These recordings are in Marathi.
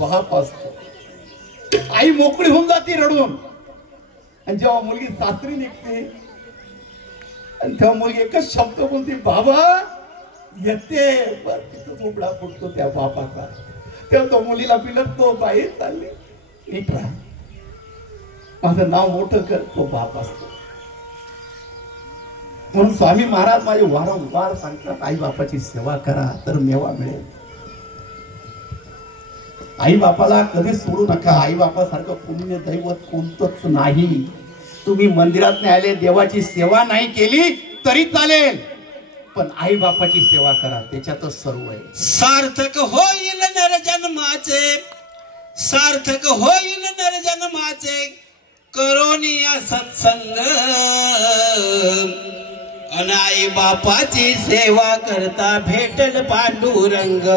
बाप असतो. आई मोकळी होऊन जाते रडून, आणि जेव्हा मुलगी सासरी निघते आणि तेव्हा मुलगी एकच शब्द बोलते, बाबा येते. बरं तिथं झोपडा फुटतो त्या बापाचा. तेव्हा तो मुलीला बिलकतो, बाई चालली नीट राहा, माझं नाव मोठं कर. तो बाप असतो. म्हणून स्वामी महाराज माझे वारंवार सांगतात, आई बापाची सेवा करा तर मेवा मिळेल. आई बापाला कधी सोडू नका. आई बापासारखं पुण्य दैवत कोणतंच नाही. तुम्ही मंदिरात नाही आले, देवाची सेवा नाही केली तरी चालेल, पण आई बापाची सेवा करा, त्याच्यातच सर्व आहे. सार्थक होईल नरजन्माचे, सार्थक होईल नरजन्माचे, करोनिया सत्संग. अन आई बापाची सेवा करता भेटल पांडुरंग.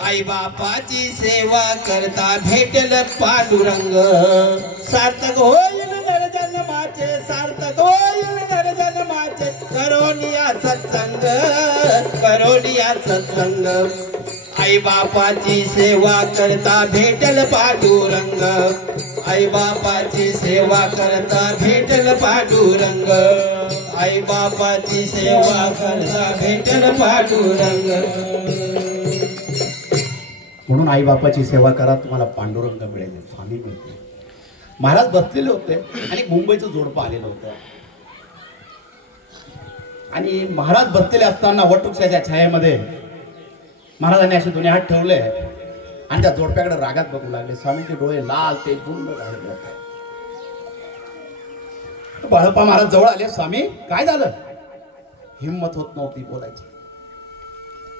आई बापाची सेवा करता भेटल पांडुरंग. सार्थक होईल नरजन्माचे, सार्थक होईल नरजन्माचे, करोनिया सत्संग, करोनिया सत्संग. आई बापाची सेवा करता भेटल पांडुरंग. आई बापाची सेवा करता भेटल पांडुरंग. आई बापाची सेवा करता भेटल पांडुरंग. म्हणून आई बापाची सेवा करा, तुम्हाला पांडुरंग मिळेल, स्वामी मिळते. महाराज बसलेले होते आणि मुंबईचं जोडपं आलेलं होतं. आणि महाराज बसलेले असताना वटवृक्षाच्या छायेमध्ये महाराजांनी असे दोन्ही हात ठेवले आणि त्या जोडप्याकडे रागात बघू लागले. स्वामींचे डोळे लाल ते गुंड झालेले होते. बाळप्पा महाराज जवळ आले. स्वामी काय झालं? हिंमत होत नव्हती बोलायची.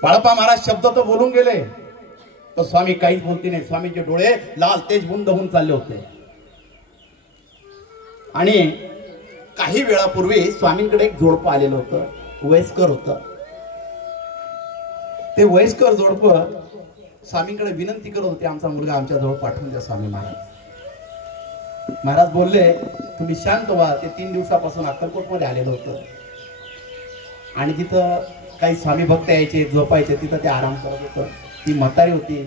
बाळप्पा महाराज शब्द तो बोलून गेले, तर स्वामी काहीच बोलते नाही. स्वामीचे डोळे लाल तेज बुंद होऊन चालले होते. आणि काही वेळापूर्वी स्वामींकडे एक जोडपं आलेलं होतं, वयस्कर होतं. ते वयस्कर जोडपं स्वामींकडे विनंती करत होते, आमचा मुलगा आमच्या जवळ पाठवून द्या स्वामी महाराज. महाराज बोलले, तुम्ही शांत व्हा. ते 3 दिवसापासून अक्कलकोट मध्ये आलेलं होतं आणि तिथं काही स्वामी भक्त यायचे, झोपायचे, तिथं ते आराम करत होतं. ती म्हातारी होती,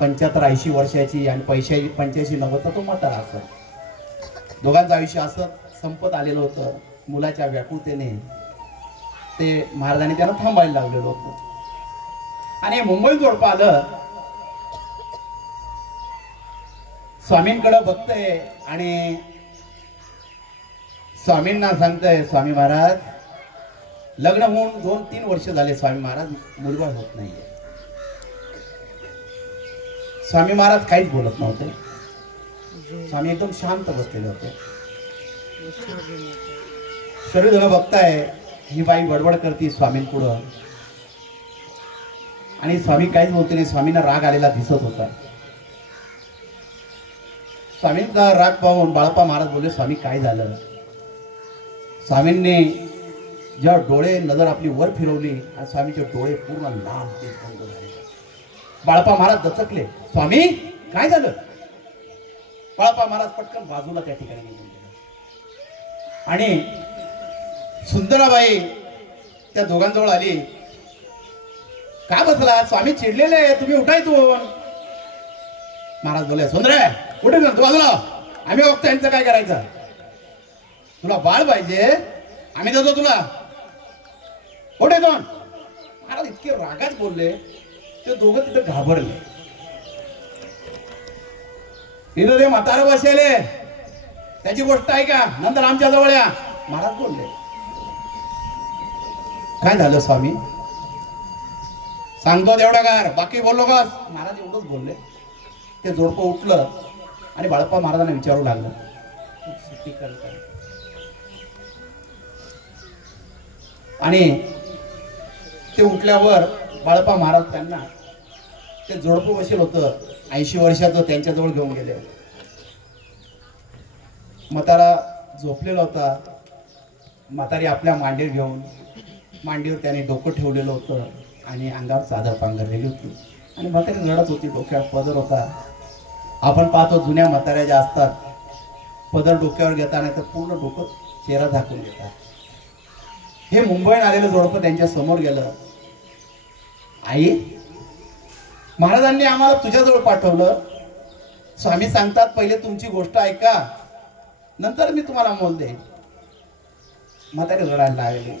75-80 वर्षाची, आणि 85-90चा तो म्हातारा असत. दोघांचं आयुष्य असं संपत आलेलं होतं. मुलाच्या व्याकुळतेने ते महाराजांनी त्यांना थांबायला लावलेलं होतं. आणि मुंबई जोडपं आलं, स्वामींकडे बघतंय आणि स्वामींना सांगतंय, स्वामी महाराज लग्न होऊन 2-3 वर्ष झाले, स्वामी महाराज मुलगा होत नाहीये. स्वामी महाराज काहीच बोलत नव्हते. स्वामी एकदम शांत बसलेले होते. सर्वजण बघताय, ही बाई बडबड करते स्वामींपुढं आणि स्वामी काहीच बोलते नाही. स्वामींना राग आलेला दिसत होता. स्वामींचा राग पाहून बाळप्पा महाराज बोलले, स्वामी काय झालं? स्वामींनी जेव्हा डोळे नजर आपली वर फिरवली आणि स्वामीचे डोळे पूर्ण लाल ते बंद झाले. बाळप्पा महाराज दचकले, स्वामी काय झालं? बाळप्पा महाराज पटकन बाजूला त्या ठिकाणी निघून गेले. आणि सुंदराबाई त्या दोघांजवळ आली. का बसला? स्वामी चिडलेले, तुम्ही उठायतून. महाराज बोलले, सुंदरे कुठे तू बाजूला, आम्ही बघतो यांचं काय करायचं. तुला बाळ पाहिजे, आम्ही देतो तुला, कुठे दोन. महाराज इतके रागात बोलले, ते दोघं तिथं घाबरले. तिथं ते म्हातारा बसले, त्याची गोष्ट आहे का, नंतर आमच्या जवळ या. महाराज बोलले, काय झालं स्वामी? सांगतो तेवढं कर, बाकी बोललो का? महाराज एवढंच बोलले. ते जोडपं उठलं आणि बाळप्पा महाराजांना विचारू लागलं, आणि ते उठल्यावर बाळप्पा महाराज त्यांना, ते जोडपं बसेल होतं 80 वर्षाचं, त्यांच्याजवळ घेऊन गेले. म्हातारा झोपलेला होता. म्हातारी आपल्या मांडीवर घेऊन, मांडीवर त्याने डोकं ठेवलेलं होतं आणि अंगावर चादर पांघरलेली होती आणि म्हातारी रडत होती. डोक्यावर पदर होता. आपण पाहतो जुन्या म्हाताऱ्या ज्या असतात, पदर डोक्यावर घेता नाही तर पूर्ण डोकं चेहरा झाकून घेतात. हे मुंबईत आलेलं जोडपं त्यांच्या समोर गेलं. आई, महाराजांनी आम्हाला तुझ्याजवळ पाठवलं. स्वामी सांगतात पहिले तुमची गोष्ट ऐका, नंतर मी तुम्हाला मोल देईन. म्हातारे रडायला लागले.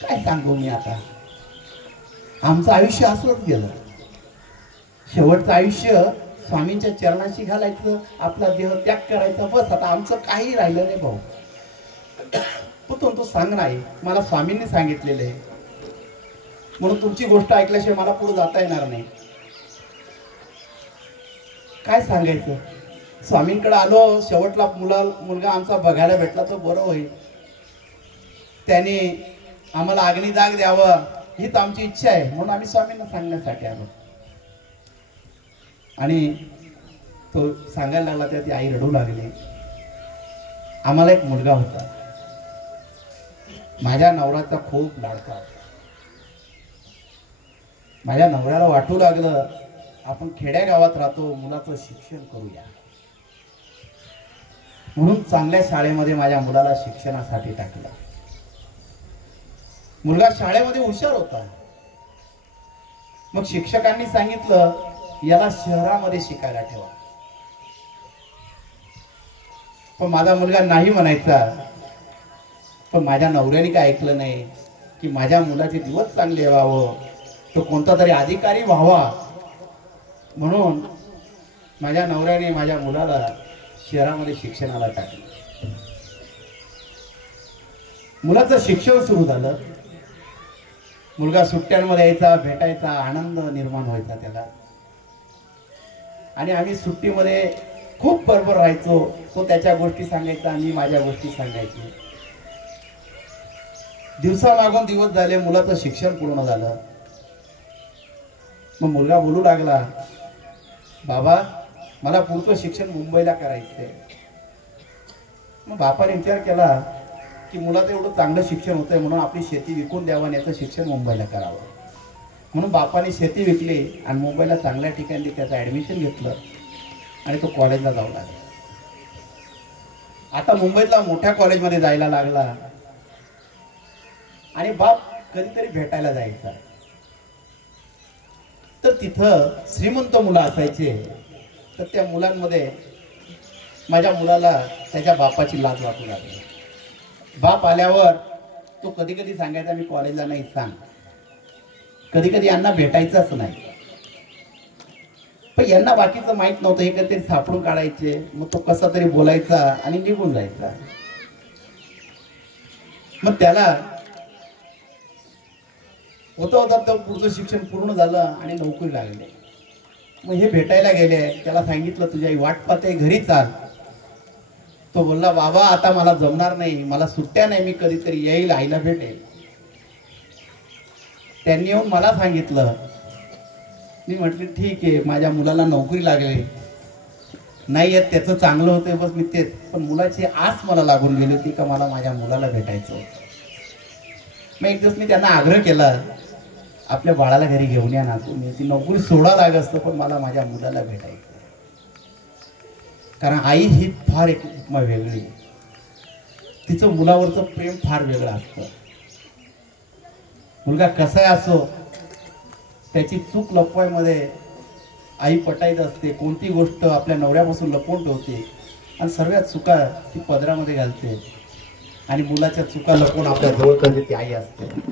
काय सांगू मी आता, आमचं आयुष्य असंच गेलं. शेवटचं आयुष्य स्वामींच्या चरणाशी घालायचं, आपला देह त्याग करायचा, बस. आता आमचं काही राहिलं नाही भाऊ. पण तो सांग नाही, मला स्वामींनी सांगितलेलं आहे, म्हणून तुमची गोष्ट ऐकल्याशिवाय मला पुढे जाता येणार नाही. काय सांगायचं. स्वामींकडे आलो, शेवटला मुलगा आमचा बघायला भेटला तर बरं होईल. त्याने आम्हाला अग्निदाग द्यावं हीच आमची इच्छा आहे, म्हणून आम्ही स्वामींना सांगण्यासाठी आलो. आणि तो सांगायला लागला तेव्हा ती आई रडू लागली. आम्हाला एक मुलगा होता, माझ्या नवऱ्याचा खूप लाडका होता. माझ्या नवऱ्याला वाटू लागलं आपण खेड्या गावात राहतो, मुलाचं शिक्षण करूया, म्हणून चांगल्या शाळेमध्ये माझ्या मुलाला शिक्षणासाठी टाकलं. मुलगा शाळेमध्ये हुशार होता. मग शिक्षकांनी सांगितलं याला शहरामध्ये शिकायला ठेवा. पण माझा मुलगा नाही म्हणायचा. पण माझ्या नवऱ्याने काय ऐकलं नाही की माझ्या मुलाचे दिवस चांगले व्हावं, तो कोणता तरी अधिकारी व्हावा, म्हणून माझ्या नवऱ्याने माझ्या मुलाला शहरामध्ये शिक्षणाला टाकलं. मुलाचं शिक्षण सुरू झालं. मुलगा सुट्ट्यांमध्ये यायचा, भेटायचा, आनंद निर्माण व्हायचा त्याला. आणि आम्ही सुट्टीमध्ये खूप बरोबर राहायचो. तो त्याच्या गोष्टी सांगायचा, मी माझ्या गोष्टी सांगायचो. दिवसामागून दिवस झाले, मुलाचं शिक्षण पूर्ण झालं. मग मुलगा बोलू लागला, बाबा मला पुढचं शिक्षण मुंबईला करायचंय. मग बापाने विचार केला की मुलाचं एवढं चांगलं शिक्षण होतंय, म्हणून आपली शेती विकून द्यावं आणि याचं शिक्षण मुंबईला करावं. म्हणून बापाने शेती विकली आणि मुंबईला चांगल्या ठिकाणी त्याचं ॲडमिशन घेतलं आणि तो कॉलेजला जाऊ लागला. आता मुंबईतला मोठ्या कॉलेजमध्ये जायला लागला. आणि बाप कधीतरी भेटायला जायचा, तर तिथं श्रीमंत मुलं असायचे. तर त्या मुलांमध्ये माझ्या मुलाला त्याच्या बापाची लाज वाटू लागली. बाप आल्यावर तो कधी कधी सांगायचा मी कॉलेजला नाही सांग, कधी कधी यांना भेटायचंच नाही. पण यांना बाकीचं माहित नव्हतं, हे कधीतरी सापडून काढायचे. मग तो कसा तरी बोलायचा आणि निघून जायचा. मग त्याला होता तर पुढचं शिक्षण पूर्ण झालं आणि नोकरी लागली. मग हे भेटायला गेले, त्याला सांगितलं तुझी आई वाट पाहते, घरी चाल. तो बोलला बाबा आता मला जमणार नाही, मला सुट्ट्या नाही, मी कधीतरी येईल, आईला भेटेल. त्यांनी येऊन मला सांगितलं. मी म्हटलं ठीक आहे, माझ्या मुलाला नोकरी लागली नाही येत, त्याचं चांगलं होतंय, बस मी तेच. पण मुलाची आस मला लागून गेली होती का मला माझ्या मुलाला भेटायचं होतं. मग एक दिवस मी त्यांना आग्रह केला आपल्या बाळाला घरी घेऊन या ना, तुम्ही ती नोकरी सोडा लाग असतं पण मला माझ्या मुलाला भेटायचं. कारण आई ही फार एक उपमा वेगळी, तिचं मुलावरचं प्रेम फार वेगळं असतं. मुलगा कसाही असो, त्याची चूक लपवायमध्ये आई पटाईत असते. कोणती गोष्ट आपल्या नवऱ्यापासून लपवून ठेवते आणि सर्व चुका ती पदरामध्ये घालते आणि मुलाच्या चुका लपवून आपल्या जवळ करते ती आई असते.